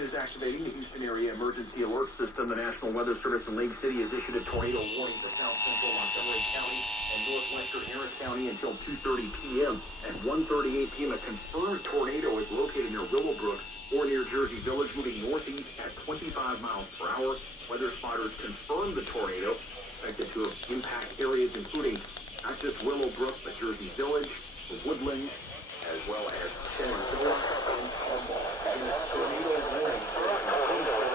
station is activating the Houston Area Emergency Alert System. The National Weather Service in Lake City has issued a tornado warning for south central Montgomery County and northwestern Harris County until 2:30 p.m. At 1:38 p.m., a confirmed tornado is located near Willowbrook or near Jersey Village, moving northeast at 25 miles per hour. Weather spotters confirmed the tornado expected to impact areas including not just Willowbrook, but Jersey Village, the Woodlands, as well as Shenandoah and Tomball. Tornado warning.